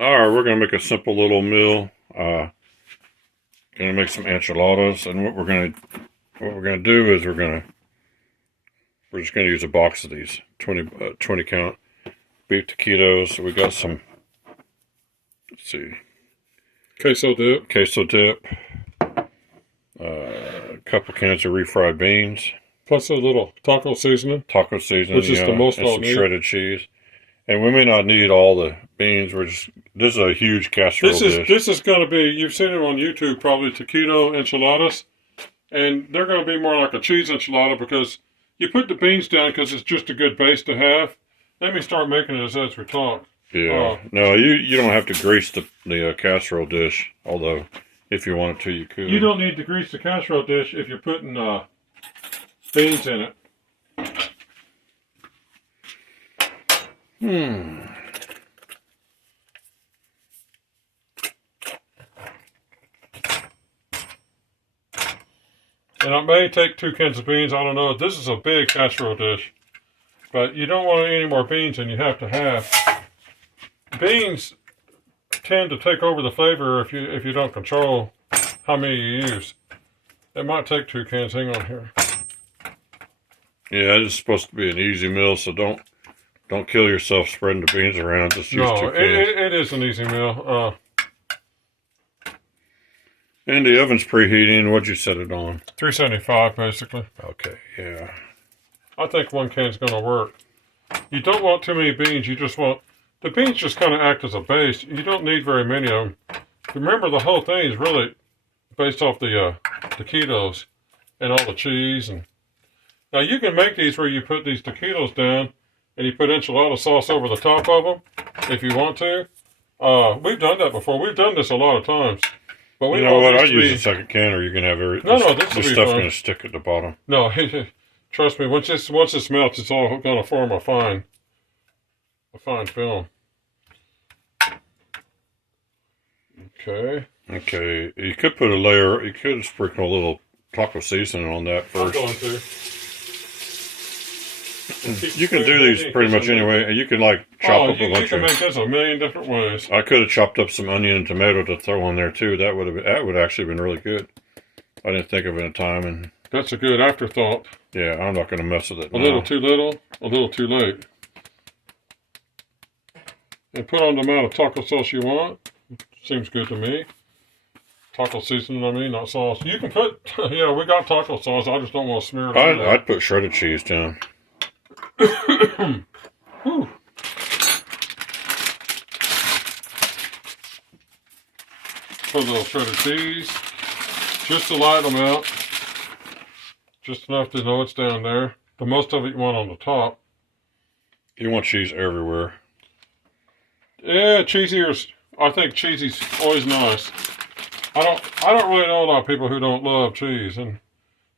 Alright, we're gonna make a simple little meal. Gonna make some enchiladas, and what we're gonna do is we're just gonna use a box of these 20 count beef taquitos. So we got some, let's see, queso dip, a couple cans of refried beans, plus a little taco seasoning, taco seasoning, which is the most and I'll some need. shredded cheese. And we may not need all the beans. This is a huge casserole dish. This is going to be, you've seen it on YouTube probably, taquito enchiladas, and they're going to be more like a cheese enchilada because you put the beans down because it's just a good base to have. Let me start making it as we talk. Yeah. No, you don't have to grease the casserole dish. Although, if you wanted to, you could. You don't need to grease the casserole dish if you're putting beans in it. And I may take 2 cans of beans. I don't know. This is a big casserole dish. But you don't want any more beans than you have to have. Beans tend to take over the flavor if you don't control how many you use. It might take 2 cans. Hang on here. yeah, it's supposed to be an easy meal, so don't kill yourself spreading the beans around. Just use 2 cans. It is an easy meal. And the oven's preheating. What'd you set it on? 375 basically. Okay, yeah. I think 1 can's going to work. You don't want too many beans. You just want... The beans just kind of act as a base. You don't need very many of them. Remember, the whole thing is really based off the taquitos and all the cheese. And now, you can make these where you put these taquitos down and you put enchilada sauce over the top of them if you want to. We've done that before. We've done this a lot of times. But we You know what? I use a second can, or you can have this stuff's going to stick at the bottom. No, trust me. Once this melts, it's all going to form a fine film. Okay. Okay. You could put a layer. You could sprinkle a little taco seasoning on that first. I'm going to. You can do these pretty much anyway, and you can chop up a bunch You can make this a million different ways. I could have chopped up some onion and tomato to throw on there too. That would have actually been really good. I didn't think of it in time, and that's a good afterthought. Yeah, I'm not going to mess with it. A little too little, a little too late. And put on the amount of taco sauce you want. Seems good to me. Taco seasoning, I mean, not sauce. You can put, yeah, we got taco sauce. I just don't want to smear it on. I'd put shredded cheese down. Whew. Put a little shredded cheese. Just a light amount. Just enough to know it's down there. The most of it you want on the top. You want cheese everywhere. Yeah, I think cheesy's always nice. I don't really know a lot of people who don't love cheese, and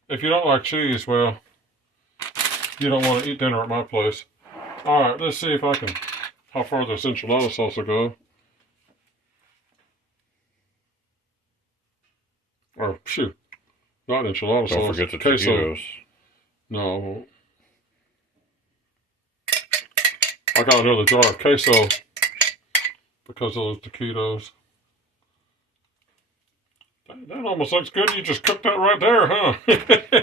if you don't like cheese, well, you don't want to eat dinner at my place. All right, let's see how far this enchilada sauce will go. Or shoot, not enchilada sauce. Don't forget the taquitos. No, I won't. I got another jar of queso because of those taquitos. That almost looks good. You just cooked that right there, huh?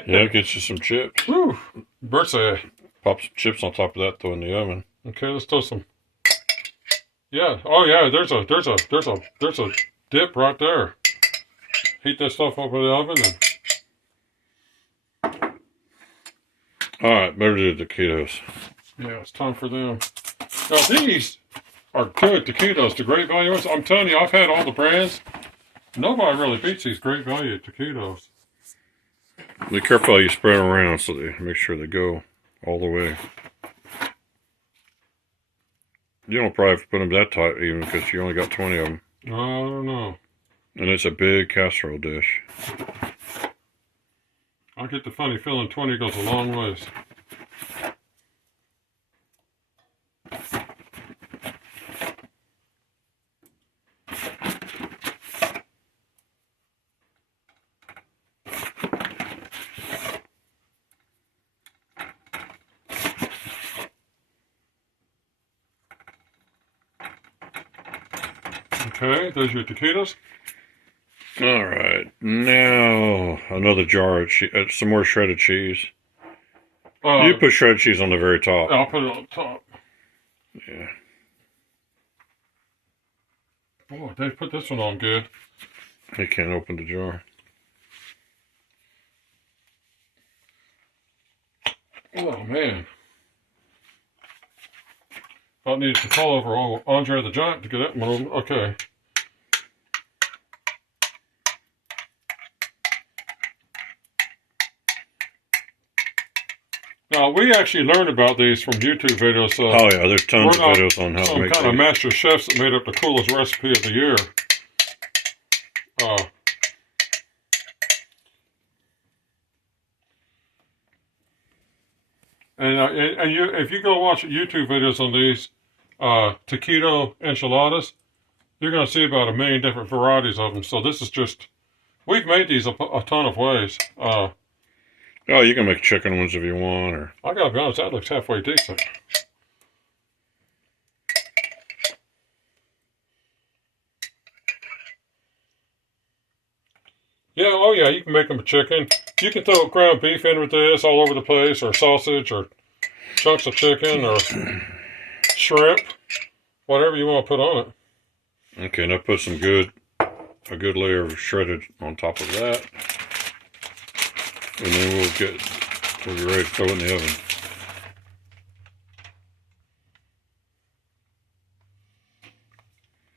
Yeah, get you some chips. Woo! Birthday. Pop some chips on top of that, throw in the oven. Okay, let's throw some. Yeah. Oh yeah. There's a dip right there. Heat that stuff up in the oven and. All right, better do the taquitos. Yeah, it's time for them. Now these are good taquitos. The Great Value ones. I'm telling you, I've had all the brands. Nobody really beats these Great Value taquitos. Be careful how you spread them around so they make sure they go all the way. You don't probably have to put them that tight even because you only got 20 of them. I don't know. And it's a big casserole dish. I get the funny feeling 20 goes a long ways. Okay, there's your taquitos. All right, now another jar of some more shredded cheese. You put shredded cheese on the very top. I'll put it on top. Yeah. Boy, they put this one on good. You can't open the jar. Oh, man. I needed to call over Andre the Giant to get that one over. Okay. Now, we actually learned about these from YouTube videos. So oh, yeah, there's tons of videos on how to make some kind of master chefs that made up the coolest recipe of the year. And if you go watch YouTube videos on these taquito enchiladas, you're going to see about 1 million different varieties of them. So this is just, we've made these a ton of ways. Oh, you can make chicken ones if you want, or I gotta be honest, that looks halfway decent. Yeah, oh yeah, you can make them a chicken. You can throw ground beef in with this all over the place, or sausage, or chunks of chicken, or shrimp, whatever you want to put on it. Okay, now put a good layer of shredded on top of that. And then we'll be ready to throw it in the oven.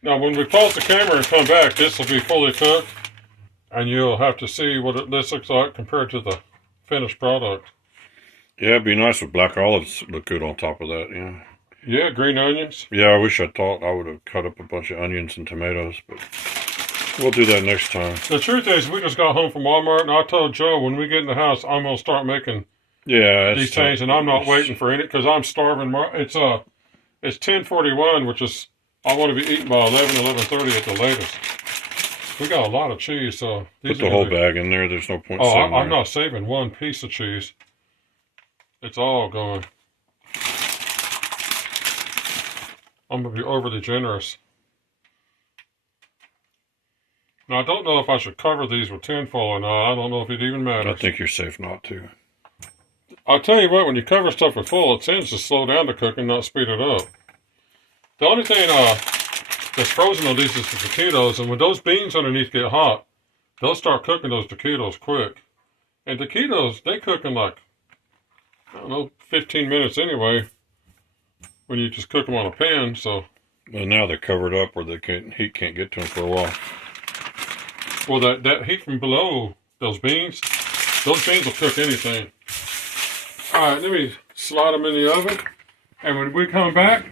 Now, when we pause the camera and come back, this will be fully cooked, and you'll have to see what this looks like compared to the finished product. Yeah, it'd be nice with black olives look good on top of that, yeah. Yeah, green onions. Yeah, I wish I thought I would have cut up a bunch of onions and tomatoes, but we'll do that next time. The truth is, we just got home from Walmart, and I told Joe when we get in the house, I'm going to start making these things, and I'm not waiting for any, because I'm starving. It's 10:41, which is, I want to be eating by 11:30 at the latest. We got a lot of cheese, so put the whole bag in there. There's no point. Oh, I'm not saving one piece of cheese. It's all going. I'm going to be overly generous. Now, I don't know if I should cover these with tinfoil or not. I don't know if it even matters. I think you're safe not to. I'll tell you what, when you cover stuff with foil, it tends to slow down the cooking, not speed it up. The only thing that's frozen on these is the taquitos, and when those beans underneath get hot, they'll start cooking those taquitos quick. And taquitos, they cook in like, I don't know, 15 minutes anyway, when you just cook them on a pan, so. Well, now they're covered up where heat can't get to them for a while. Well, that heat from below those beans will cook anything. All right, let me slide them in the oven. And when we come back,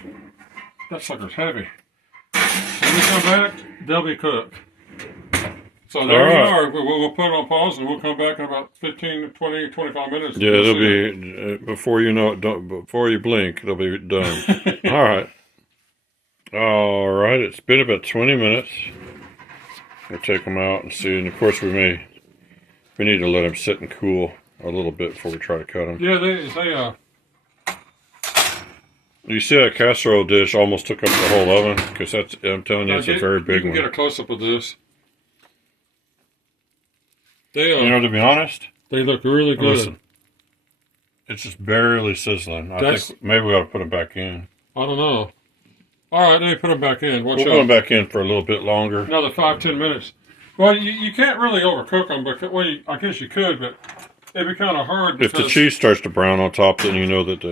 that sucker's heavy. When we come back, they'll be cooked. So there we are. We'll put it on pause, and we'll come back in about 15, 20, 25 minutes. Yeah, it'll be, before you know it, before you blink, it'll be done. All right. All right, it's been about 20 minutes. We'll take them out and see. And of course, we need to let them sit and cool a little bit before we try to cut them. Yeah, You see that casserole dish almost took up the whole oven? Because I'm telling you, it's a very big one. You can get a close-up of this. You know, to be honest, they look really good. Listen, it's just barely sizzling. I think maybe we ought to put them back in. I don't know. All right, let me put them back in. We'll put them back in for a little bit longer. Another 5-10 minutes. Well, you can't really overcook them, but I guess you could, but it'd be kind of hard. If the cheese starts to brown on top, then you know that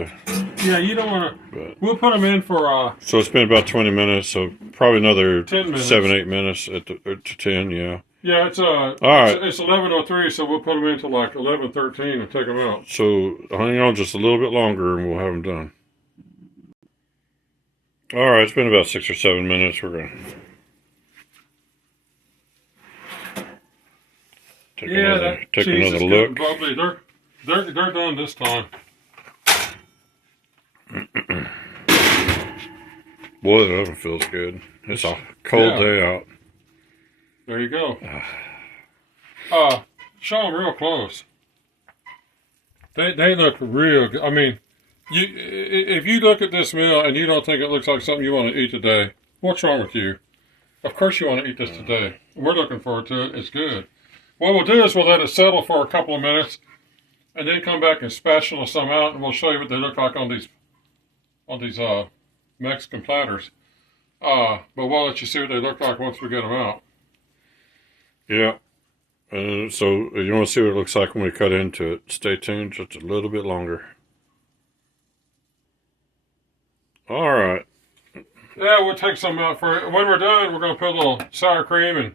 Yeah, you don't want to. We'll put them in for. So it's been about 20 minutes, so probably another 10 minutes. 7-8 minutes to 10. Yeah. Yeah, it's all right. It's 11:03, so we'll put them into like 11:13 and take them out. So hang on just a little bit longer, and we'll have them done. All right, it's been about 6 or 7 minutes. We're gonna take another look. Bubbly. They're done this time. Boy, the oven feels good. It's a cold day out. There you go. Show them real close. They look real good. I mean, if you look at this meal and you don't think it looks like something you want to eat today, what's wrong with you? Of course you want to eat this today. We're looking forward to it. It's good. What we'll do is we'll let it settle for a couple of minutes and then come back and spatula some out, and we'll show you what they look like on these Mexican platters. But we'll let you see what they look like once we get them out. Yeah. So you want to see what it looks like when we cut into it. Stay tuned just a little bit longer. All right. Yeah, we'll take some out for it. When we're done, we're going to put a little sour cream, and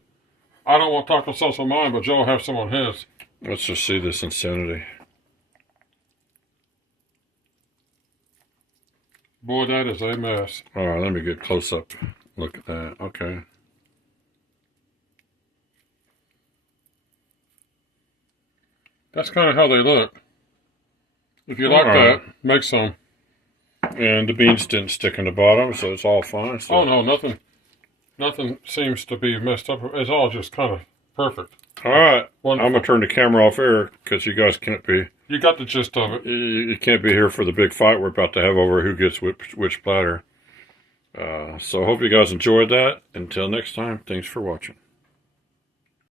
I don't want taco sauce on mine, but Joe will have some on his. Let's just see this insanity. Boy, that is a mess. All right, let me get close up. Look at that. Okay. That's kind of how they look. If you like that, make some. And the beans didn't stick in the bottom, so it's all fine. So. Oh no, nothing seems to be messed up. It's all just kind of perfect. All right, Wonderful. I'm gonna turn the camera off here because you guys can't be. You got the gist of it. You can't be here for the big fight we're about to have over who gets which platter. So hope you guys enjoyed that. Until next time, thanks for watching.